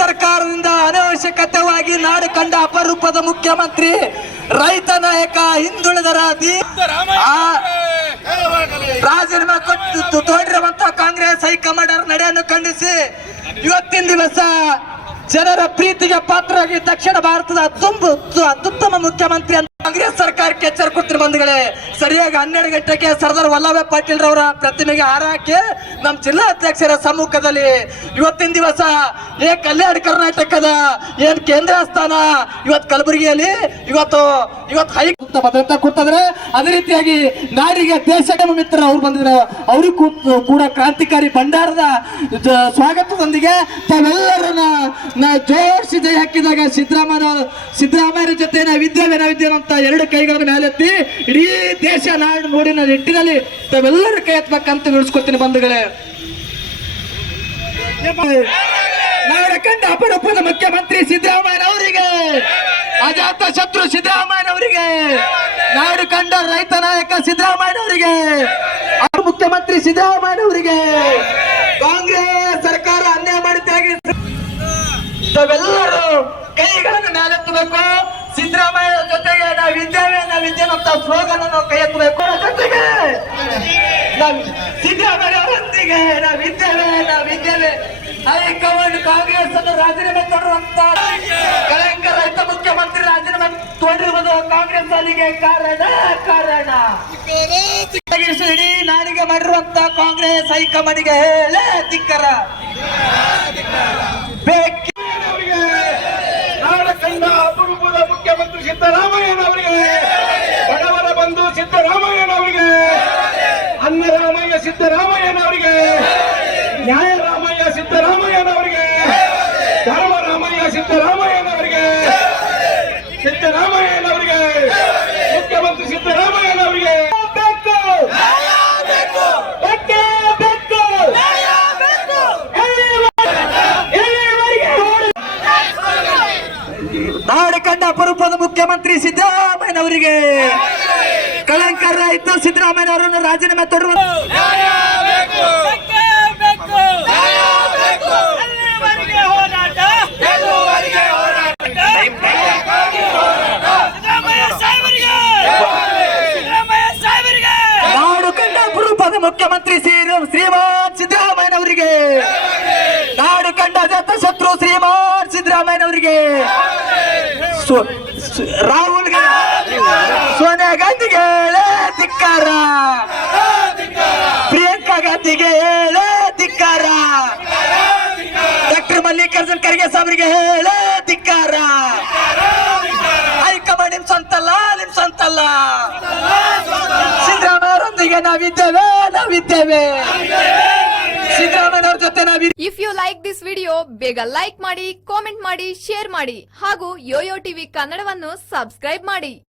ಸರ್ಕಾರದಿಂದ ಅನವಶ್ಯಕತೆಯಾಗಿ ನಾಡು ಕಂಡ ಅಪರೂಪದ ಮುಖ್ಯಮಂತ್ರಿ, ರೈತ ನಾಯಕ, ಹಿಂದುಳಿದ ರಾಜೀನಾಮೆ ಕೊಟ್ಟು ತೋಡಿರುವಂತಹ ಕಾಂಗ್ರೆಸ್ ಹೈಕಮಾಂಡ್ ನಡೆಯನ್ನು ಖಂಡಿಸಿ ಇವತ್ತಿನ ದಿವಸ ಜನರ ಪ್ರೀತಿಗೆ ಪಾತ್ರರಾಗಿ ದಕ್ಷಿಣ ಭಾರತದ ಅತ್ಯುತ್ತಮ ಮುಖ್ಯಮಂತ್ರಿ ಅಂತ ಕಾಂಗ್ರೆಸ್ ಸರ್ಕಾರಕ್ಕೆ ಎಚ್ಚರ ಕೊಡ್ತಿರೋ ಬಂಧುಗಳೇ, ಸರಿಯಾಗಿ 12 ಗಂಟೆಗೆ ಸರ್ದಾರ್ ವಲ್ಲಭಾಯ್ ಪಾಟೀಲ್ ರವರ ಪ್ರತಿಮೆಗೆ ಹಾರ ಹಾಕಿ ನಮ್ಮ ಜಿಲ್ಲಾಧ್ಯಕ್ಷರ ಸಮ್ಮುಖದಲ್ಲಿ ಇವತ್ತಿನ ದಿವಸ ಕಲ್ಯಾಣ ಕರ್ನಾಟಕದ ಏನ್ ಕೇಂದ್ರ ಸ್ಥಾನ ಇವತ್ತು ಕಲಬುರಗಿಯಲ್ಲಿ ಇವತ್ತು ಹೈಕಮಾಂಡ್ ಭದ್ರತೆ ಕೊಡ್ತಿದ್ರೆ, ಅದೇ ರೀತಿಯಾಗಿ ನಾಡಿಗೆ ದೇಶದ ಮಿತ್ರ ಅವ್ರು ಬಂದಿದ್ರು, ಅವ್ರಿಗೂ ಕೂಡ ಕ್ರಾಂತಿಕಾರಿ ಭಂಡಾರದ ಸ್ವಾಗತದೊಂದಿಗೆ ತಾವೆಲ್ಲರನ್ನ ಜೋಡಿಸಿ ಜೈ ಹಾಕಿದಾಗ ಸಿದ್ದರಾಮಯ್ಯ ಜೊತೆ ನಾವಿದ್ದೇವೆ ಅಂತ 2 ಕೈಗಳನ್ನು ಮೇಲೆತ್ತಿ ಇಡೀ ದೇಶ ನಾಡು ನೋಡಿನ ನಿಟ್ಟಿನಲ್ಲಿ ತಾವೆಲ್ಲರೂ ಕೈ ಎತ್ತಬೇಕಂತ ವಿಳಿಸ್ಕೊತೀನಿ ಬಂಧುಗಳೇ. ನಾಡು ಕಂಡ ಅಪರೂಪದ ಮುಖ್ಯಮಂತ್ರಿ ಸಿದ್ದರಾಮಯ್ಯನವರಿಗೆ, ಅಜಾತ ಶತ್ರು ಸಿದ್ದರಾಮಯ್ಯನವರಿಗೆ, ನಾಡು ಕಂಡ ರೈತ ನಾಯಕ ಸಿದ್ದರಾಮಯ್ಯನವರಿಗೆ, ಮುಖ್ಯಮಂತ್ರಿ ಸಿದ್ದರಾಮಯ್ಯನವರಿಗೆ ಕಾಂಗ್ರೆಸ್ ಸರ್ಕಾರ ಅನ್ಯಾಯ ಮಾಡಿದ್ದಾಗಿ ತಾವೆಲ್ಲರೂ ಕೈಗಳನ್ನು ಮೇಲೆತ್ತಬೇಕು. ಸಿದ್ದರಾಮಯ್ಯ ಜೊತೆಗೆ ನಾವಿದ್ದೇವೆ ಅಂತ ಸ್ಲೋಗನ್ ಅನ್ನು ಕೈ ಎತ್ತಬೇಕು. ಜೊತೆಗೆ ಸಿದ್ದರಾಮಯ್ಯ ಅವರೊಂದಿಗೆ ನಾವಿದ್ದೇವೆ. ಹೈಕಮಾಂಡ್ ಕಾಂಗ್ರೆಸ್ ಅನ್ನು ರಾಜೀನಾಮೆ ತೊಡುವಂತ ಕಳಂಕ ರಹಿತ ಮುಖ್ಯಮಂತ್ರಿ ರಾಜೀನಾಮೆ ತೊಡಿರುವುದು ಕಾಂಗ್ರೆಸ್ ಅಲ್ಲಿಗೆ ಕಾರಣ ಇಡೀ ನಾಡಿಗೆ ಮಾಡಿರುವಂತ ಕಾಂಗ್ರೆಸ್ ಹೈಕಮಾಂಡ್ಗೆ ಹೇಳೇ ಧಿಕ್ಕಾರ. ಅಪರೂಪದ ಮುಖ್ಯಮಂತ್ರಿ ಸಿದ್ದರಾಮಯ್ಯನವರಿಗೆ, ಬಡವರ ಬಂಧು ಸಿದ್ದರಾಮಯ್ಯನವರಿಗೆ, ಅನ್ನರಾಮಯ್ಯ ಸಿದ್ದರಾಮಯ್ಯನವರಿಗೆ, ನ್ಯಾಯರಾಮಯ್ಯ ಸಿದ್ದರಾಮಯ್ಯನವರಿಗೆ, ಧರ್ಮರಾಮಯ್ಯ ಸಿದ್ದರಾಮಯ್ಯನವರಿಗೆ, ಮುಖ್ಯಮಂತ್ರಿ ಸಿದ್ದರಾಮಯ್ಯನವರಿಗೆ ನಾಡು ಕಂಡ ಅಪರೂಪದ ಮುಖ್ಯಮಂತ್ರಿ ಸಿದ್ದರಾಮಯ್ಯನವರಿಗೆ, ಕಳಂಕ ರಹಿತ ಸಿದ್ದರಾಮಯ್ಯನವರನ್ನು ರಾಜೀನಾಮೆ ತೊಡುವ ನಾಡು ಕಂಡ ಅಪರೂಪದ ಮುಖ್ಯಮಂತ್ರಿ ಶ್ರೀಮಾನ್ ಸಿದ್ದರಾಮಯ್ಯನವರಿಗೆ, ನಾಡು ಕಂಡ ಅಜಾತ ಶತ್ರು ಶ್ರೀಮಾನ್ ಸಿದ್ದರಾಮಯ್ಯನವರಿಗೆ, ರಾಹುಲ್ ಗಾಂಧಿ, ಸೋನಿಯಾ ಗಾಂಧಿಗೆ ಹೇಳೇ ಧಿಕ್ಕಾರ, ಪ್ರಿಯಾಂಕಾ ಗಾಂಧಿಗೆ ಹೇಳೇ ಧಿಕ್ಕಾರ, ಡಾಕ್ಟರ್ ಮಲ್ಲಿಕಾರ್ಜುನ್ ಖರ್ಗೆ ಸಾಹೇಬರಿಗೆ ಹೇಳೇ ಧಿಕ್ಕಾರ. ಹೈಕಮಾಂಡ್ ನಿಮ್ ಸ್ವಂತಲ್ಲ. ಸಿದ್ದರಾಮಯ್ಯರೊಂದಿಗೆ ನಾವಿದ್ದೇವೆ. ಸಿದ್ದರಾಮಯ್ಯನವ್ರ ಜೊತೆ if you like this video, ಬೇಗ ಲೈಕ್ ಮಾಡಿ, ಕಾಮೆಂಟ್ ಮಾಡಿ, ಶೇರ್ ಮಾಡಿ ಹಾಗೂ ಯೋಯೋ ಟಿವಿ ಕನ್ನಡವನ್ನು ಸಬ್ಸ್ಕ್ರೈಬ್ ಮಾಡಿ.